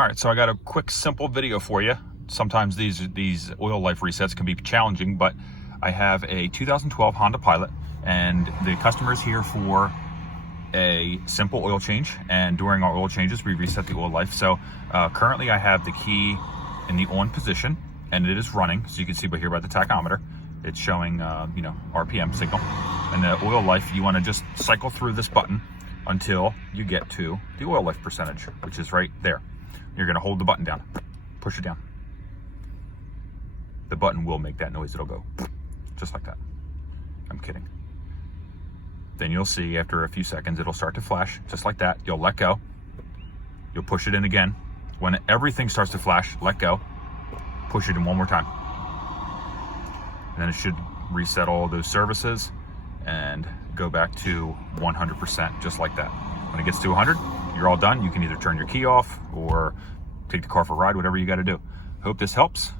All right, so I got a quick, simple video for you. Sometimes these oil life resets can be challenging, but I have a 2012 Honda Pilot, and the customer is here for a simple oil change, and during our oil changes we reset the oil life. So currently I have the key in the on position and it is running, so you can see by here by the tachometer it's showing RPM signal. And the oil life, you want to just cycle through this button until you get to the oil life percentage, which is right there. You're going to hold the button down, push it down. The button will make that noise. It'll go just like that. I'm kidding. Then you'll see after a few seconds it'll start to flash just like that. You'll let go. You'll push it in again. When everything starts to flash, let go. Push it in one more time. And then it should reset all of those services and go back to 100% just like that. When it gets to 100, you're all done. You can either turn your key off or take the car for a ride, whatever you got to do. Hope this helps.